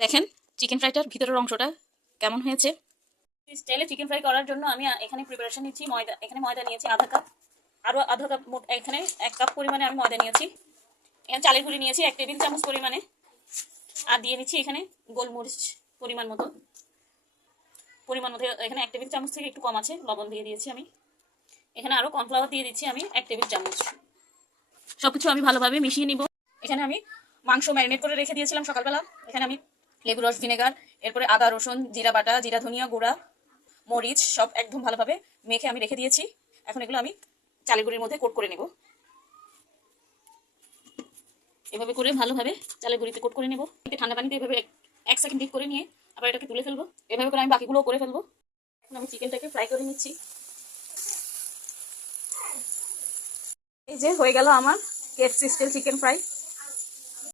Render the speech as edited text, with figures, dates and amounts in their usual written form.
দেখেন chicken fritter ভিতরের অংশটা কেমন হয়েছে। স্টাইলে চিকেন ফ্রাই করার জন্য আমি এখানে প্রিপারেশন নিচ্ছি। এখানে ময়দা নিয়েছি আধা কাপ, আরও আধা কাপ, মোট এখানে 1 কাপ পরিমাণে আমি ময়দা নিয়েছি। এখানে চালের গুঁড়ি নিয়েছি 1 টেবিল চামচ পরিমাণে, আর দিয়ে নিচ্ছি এখানে গোলমরিচ পরিমাণ মতো। এখানে 1 টেবিল চামচ থেকে একটু কম আছে, লবণ দিয়ে দিয়েছি আমি। এখানে আরও কর্নফ্লাওয়ার দিয়ে দিচ্ছি আমি 1 টেবিল চামচ। সবকিছু আমি ভালোভাবে মিশিয়ে নিব। এখানে আমি মাংস ম্যারিনেট করে রেখে দিয়েছিলাম সকালবেলা। এখানে আমি লেবু রস, ভিনেগার, এরপরে আদা রসুন, জিরা বাটা, জিরা ধনিয়া গুঁড়া, মরিচ সব একদম ভালোভাবে মেখে আমি রেখে দিয়েছি। এখন এগুলো আমি চালের গুঁড়ির মধ্যে কোট করে নেব। এভাবে করে ভালোভাবে চালের গুঁড়িতে কোট করে নেব। ঠান্ডা পানিতে এভাবে 1 সেকেন্ড ডিপ করে নিয়ে আবার এটাকে তুলে ফেলবো। এভাবে করে আমি বাকিগুলো করে ফেলবো। এখন আমি চিকেনটাকে ফ্রাই করে নিচ্ছি। এই যে হয়ে গেল আমার KFC স্টাইল চিকেন ফ্রাই।